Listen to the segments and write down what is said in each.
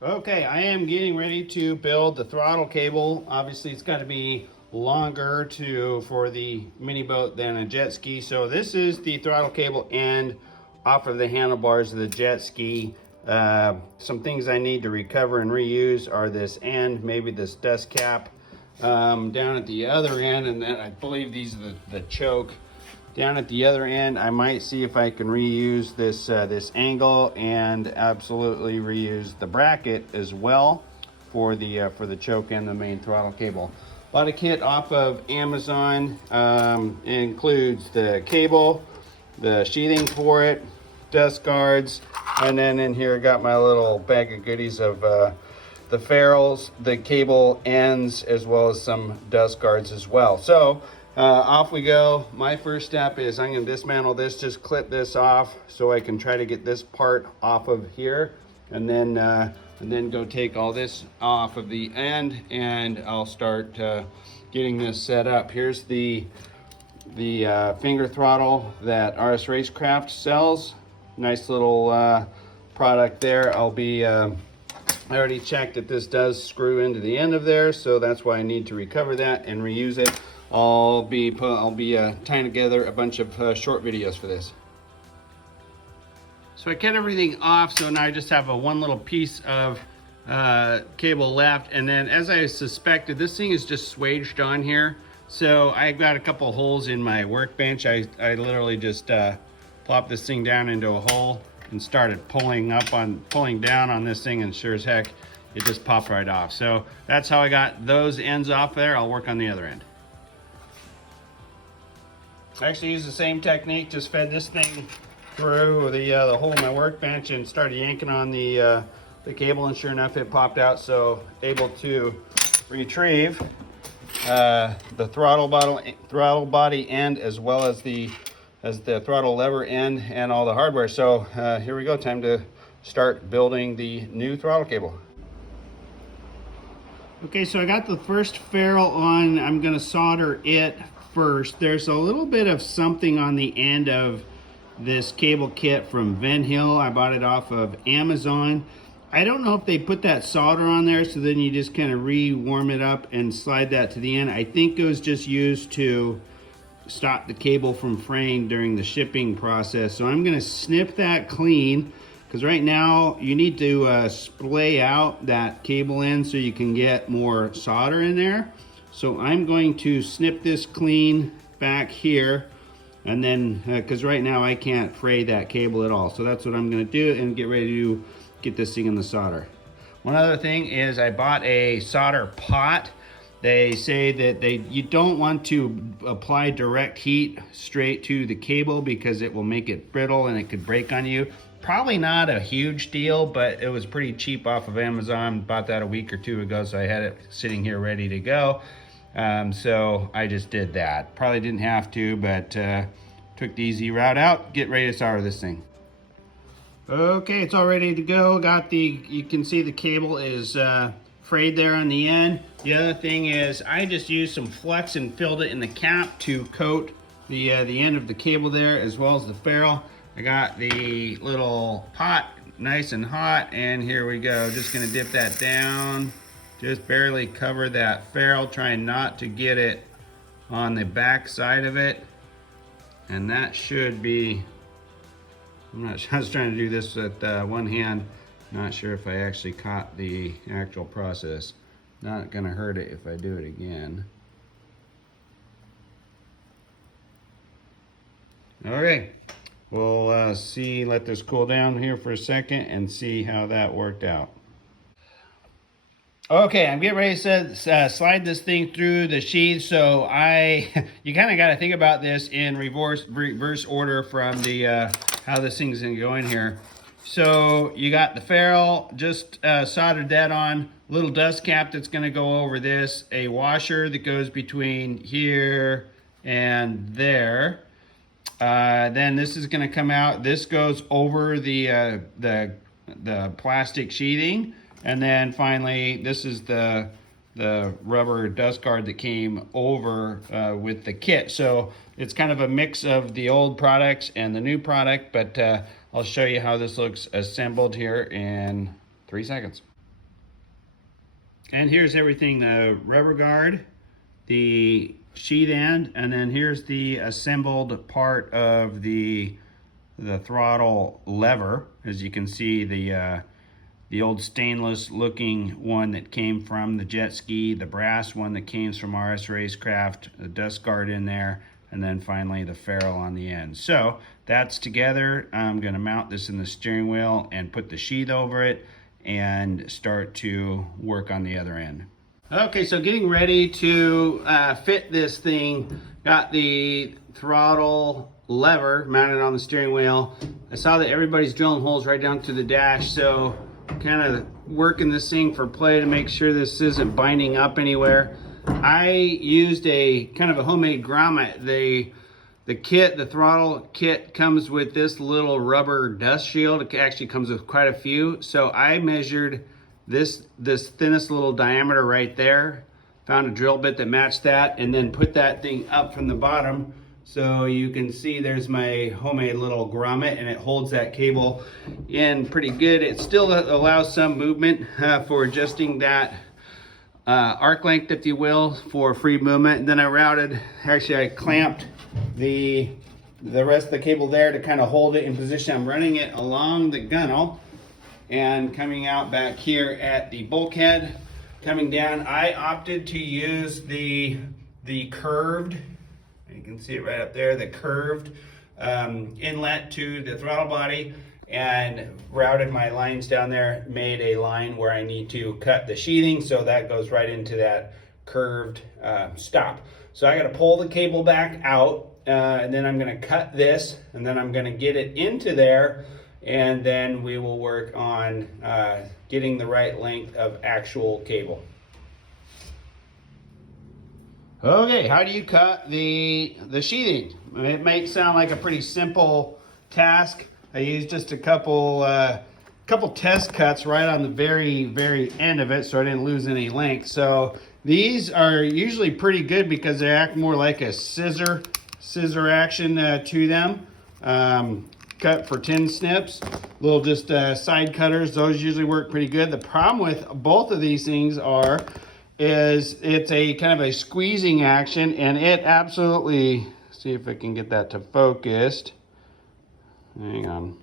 Okay, I am getting ready to build the throttle cable. Obviously, it's got to be longer for the mini boat than a jet ski. So this is the throttle cable end off of the handlebars of the jet ski. Some things I need to recover and reuse are this end, maybe this dust cap down at the other end, and then I believe these are the choke. Down at the other end, I might see if I can reuse this angle and absolutely reuse the bracket as well for the choke and the main throttle cable. Bought a kit off of Amazon. It includes the cable, the sheathing for it, dust guards, and then in here I got my little bag of goodies of the ferrules, the cable ends, as well as some dust guards as well. So off we go. My first step is I'm going to dismantle this, just clip this off so I can try to get this part off of here, and then go take all this off of the end, and I'll start getting this set up. Here's the finger throttle that RSRacecraft sells. Nice little product there. I already checked that this does screw into the end of there, so that's why I need to recover that and reuse it. I'll be tying together a bunch of short videos for this. So I cut everything off, so now I just have one little piece of cable left, and then as I suspected, this thing is just swaged on here. So I got a couple holes in my workbench. I literally just plopped this thing down into a hole and started pulling down on this thing, and sure as heck, it just popped right off. So that's how I got those ends off there. I'll work on the other end. I actually used the same technique, just fed this thing through the hole in my workbench and started yanking on the cable, and sure enough it popped out. So able to retrieve the throttle body end, as well as the throttle lever end and all the hardware. So here we go, time to start building the new throttle cable. Okay, so I got the first ferrule on. I'm gonna solder it first. There's a little bit of something on the end of this cable kit from Van Hill. I bought it off of Amazon. I don't know if they put that solder on there, so then you just kind of re-warm it up and slide that to the end. I think it was just used to stop the cable from fraying during the shipping process. So I'm gonna snip that clean, because right now you need to splay out that cable end so you can get more solder in there. So I'm going to snip this clean back here, and then because right now I can't fray that cable at all. So that's what I'm going to do, and get ready to get this thing in the solder. One other thing is I bought a solder pot. They say that you don't want to apply direct heat straight to the cable because it will make it brittle and it could break on you. Probably not a huge deal, but it was pretty cheap off of Amazon. Bought that a week or two ago, so I had it sitting here ready to go. So I just did that. Probably didn't have to, but took the easy route out. Get ready to solder this thing. Okay, it's all ready to go. You can see the cable is frayed there on the end. The other thing is I just used some flux and filled it in the cap to coat the end of the cable there, as well as the ferrule. I got the little pot nice and hot, and here we go. Just gonna dip that down. Just barely cover that ferrule, trying not to get it on the back side of it. And that should be, I was trying to do this with one hand. Not sure if I actually caught the actual process. Not gonna hurt it if I do it again. All right, we'll let this cool down here for a second and see how that worked out. Okay, I'm getting ready to slide this thing through the sheath. So you kind of got to think about this in reverse order from the how this thing's gonna go in here. So you got the ferrule, just soldered that on, little dust cap that's gonna go over this, a washer that goes between here and there. Then this is gonna come out. This goes over the plastic sheathing. And then finally, this is the rubber dust guard that came over with the kit. So it's kind of a mix of the old products and the new product, but I'll show you how this looks assembled here in 3 seconds. And here's everything: the rubber guard, the sheath end, and then here's the assembled part of the throttle lever. As you can see, the old stainless looking one that came from the jet ski, the brass one that came from RSRacecraft, the dust guard in there, and then finally the ferrule on the end. So that's together. I'm going to mount this in the steering wheel and put the sheath over it and start to work on the other end. Okay, so getting ready to fit this thing. Got the throttle lever mounted on the steering wheel. I saw that everybody's drilling holes right down to the dash, so kind of working this thing for play to make sure this isn't binding up anywhere. I used a kind of a homemade grommet. The kit, the throttle kit, comes with this little rubber dust shield. It actually comes with quite a few. So I measured this thinnest little diameter right there, found a drill bit that matched that, and then put that thing up from the bottom. So you can see there's my homemade little grommet, and it holds that cable in pretty good. It still allows some movement for adjusting that arc length, if you will, for free movement. And then I clamped the rest of the cable there to kind of hold it in position. I'm running it along the gunnel and coming out back here at the bulkhead. Coming down, I opted to use the curved, you can see it right up there, the curved inlet to the throttle body, and routed my lines down there, made a line where I need to cut the sheathing, so that goes right into that curved stop. So I got to pull the cable back out, and then I'm going to cut this, and then I'm going to get it into there, and then we will work on getting the right length of actual cable. Okay, how do you cut the sheathing? It might sound like a pretty simple task. I used just a couple test cuts right on the very end of it, so I didn't lose any length. So these are usually pretty good because they act more like a scissor action to them. Cut for tin snips, little just side cutters. Those usually work pretty good. The problem with both of these things is it's a kind of a squeezing action, and it absolutely, see if I can get that to focused. Hang on.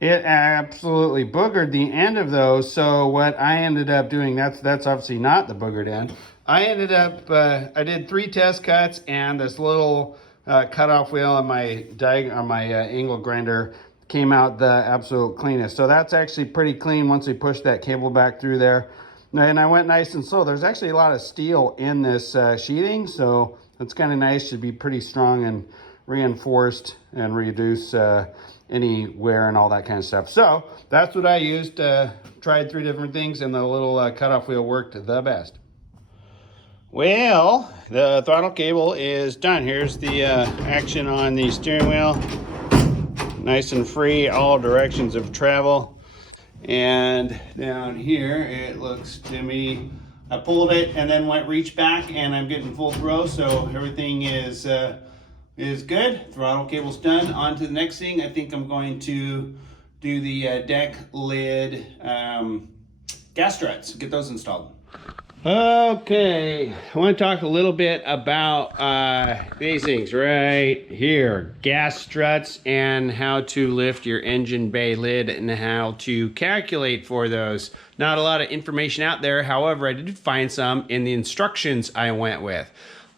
It absolutely boogered the end of those. So what I ended up doing, that's obviously not the boogered end. I ended up, I did 3 test cuts and this little cutoff wheel on my angle grinder came out the absolute cleanest. So that's actually pretty clean once we push that cable back through there. And I went nice and slow. There's actually a lot of steel in this sheathing, so it's kind of nice to be pretty strong and reinforced and reduce any wear and all that kind of stuff. So that's what I used. Tried 3 different things, and the little cutoff wheel worked the best. Well, the throttle cable is done. Here's the action on the steering wheel. Nice and free, all directions of travel. And down here, it looks to me, I pulled it and then reached back, and I'm getting full throw, so everything is good. Throttle cable's done. On to the next thing. I think I'm going to do the deck lid gas struts, get those installed. Okay, I want to talk a little bit about these things right here, gas struts, and how to lift your engine bay lid and how to calculate for those. Not a lot of information out there, however, I did find some in the instructions I went with.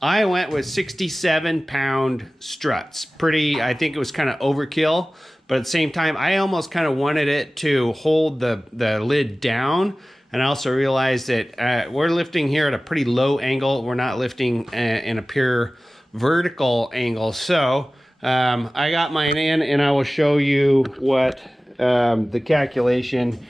I went with 67-pound struts. Pretty, I think it was kind of overkill, but at the same time, I almost kind of wanted it to hold the lid down. And I also realized that we're lifting here at a pretty low angle. We're not lifting in a pure vertical angle. So I got mine in, and I will show you what the calculation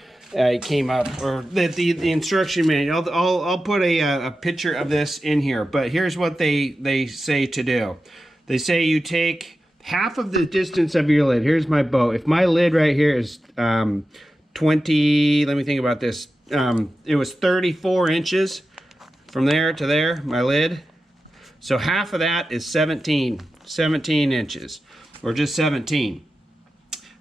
came up, or the instruction manual. I'll put a picture of this in here. But here's what they say to do. They say you take half of the distance of your lid. Here's my boat. If my lid right here is 20, let me think about this. It was 34 inches from there to there, my lid. So half of that is 17 inches, or just 17.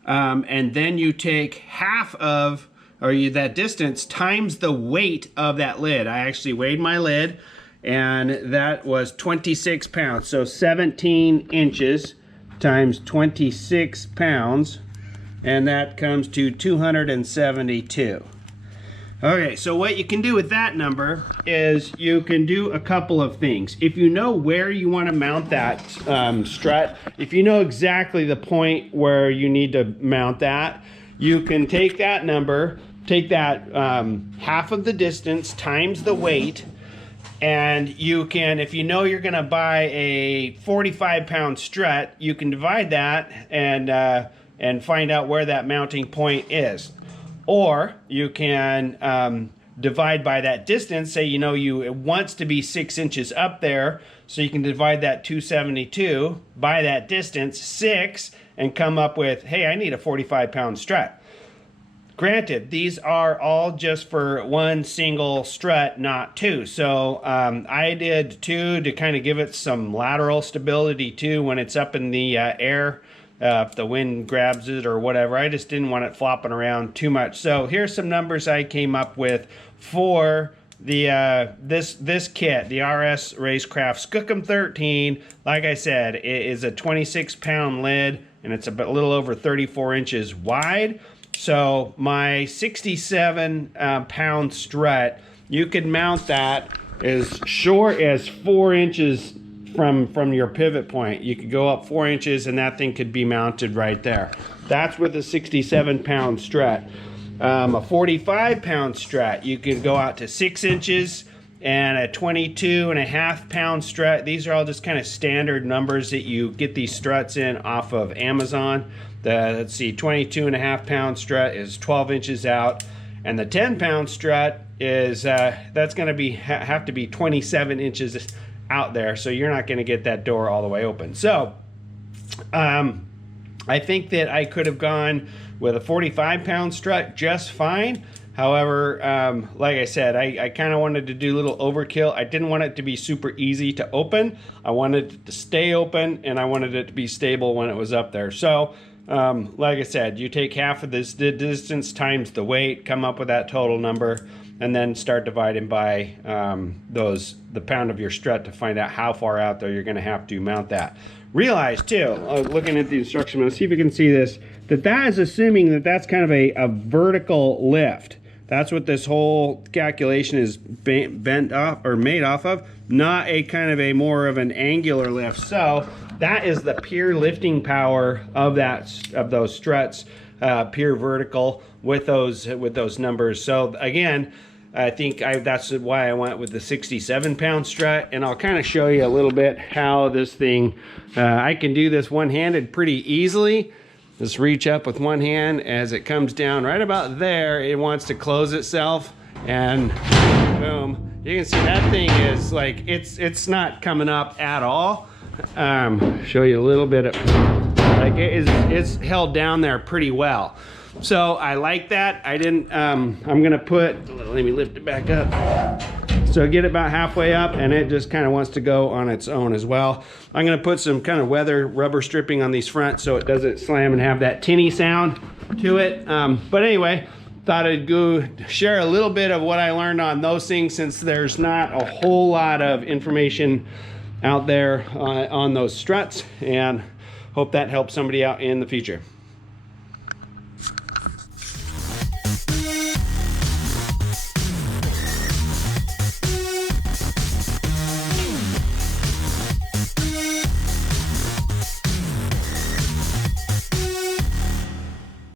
And then you take half of or that distance times the weight of that lid. I actually weighed my lid, and that was 26 pounds. So 17 inches times 26 pounds, and that comes to 272. Okay, so what you can do with that number is you can do a couple of things. If you know where you want to mount that strut, if you know exactly the point where you need to mount that, you can take that number, take that half of the distance times the weight, and you can, if you know you're going to buy a 45-pound strut, you can divide that and find out where that mounting point is. Or you can divide by that distance. Say you know it wants to be 6 inches up there, so you can divide that 272 by that distance, 6, and come up with, hey, I need a 45-pound strut. Granted, these are all just for one single strut, not two. So I did 2 to kind of give it some lateral stability too when it's up in the air. If the wind grabs it or whatever. I just didn't want it flopping around too much. So here's some numbers I came up with for the this kit, the RSRacecraft Skookum 13. Like I said, it is a 26-pound lid, and it's a little over 34 inches wide. So my 67-pound strut, you could mount that as short as 4 inches from your pivot point. You could go up 4 inches and that thing could be mounted right there. That's with a 67-pound strut. A 45-pound strut, you could go out to 6 inches, and a 22.5-pound strut. These are all just kind of standard numbers that you get these struts in off of Amazon. Let's see, 22.5-pound strut is 12 inches out, and the 10-pound strut is that's going to have to be 27 inches out there, so you're not going to get that door all the way open. So I think that I could have gone with a 45-pound strut just fine. However, like I said, I kind of wanted to do a little overkill. I didn't want it to be super easy to open. I wanted it to stay open, and I wanted it to be stable when it was up there. So like I said, you take half of this distance times the weight, come up with that total number, and then start dividing by the pound of your strut to find out how far out there you're going to have to mount that. Realize too, looking at the instruction, let's see if you can see this, that is assuming that that's kind of a vertical lift. That's what this whole calculation is bent off or made off of, not a kind of a more of an angular lift. So that is the pure lifting power of those struts, pure vertical with those numbers. So again, I think that's why I went with the 67-pound strut, and I'll kind of show you a little bit how this thing, I can do this one-handed pretty easily. Just reach up with one hand. As it comes down right about there, it wants to close itself, and boom. You can see that thing is like, it's not coming up at all. Show you a little bit of, like it's held down there pretty well. So I like that. I didn't, I'm gonna put, let me lift it back up. So get it about halfway up, and it just kind of wants to go on its own as well. I'm gonna put some kind of weather rubber stripping on these fronts so it doesn't slam and have that tinny sound to it. But anyway, thought I'd go share a little bit of what I learned on those things, since there's not a whole lot of information out there on those struts, and hope that helps somebody out in the future.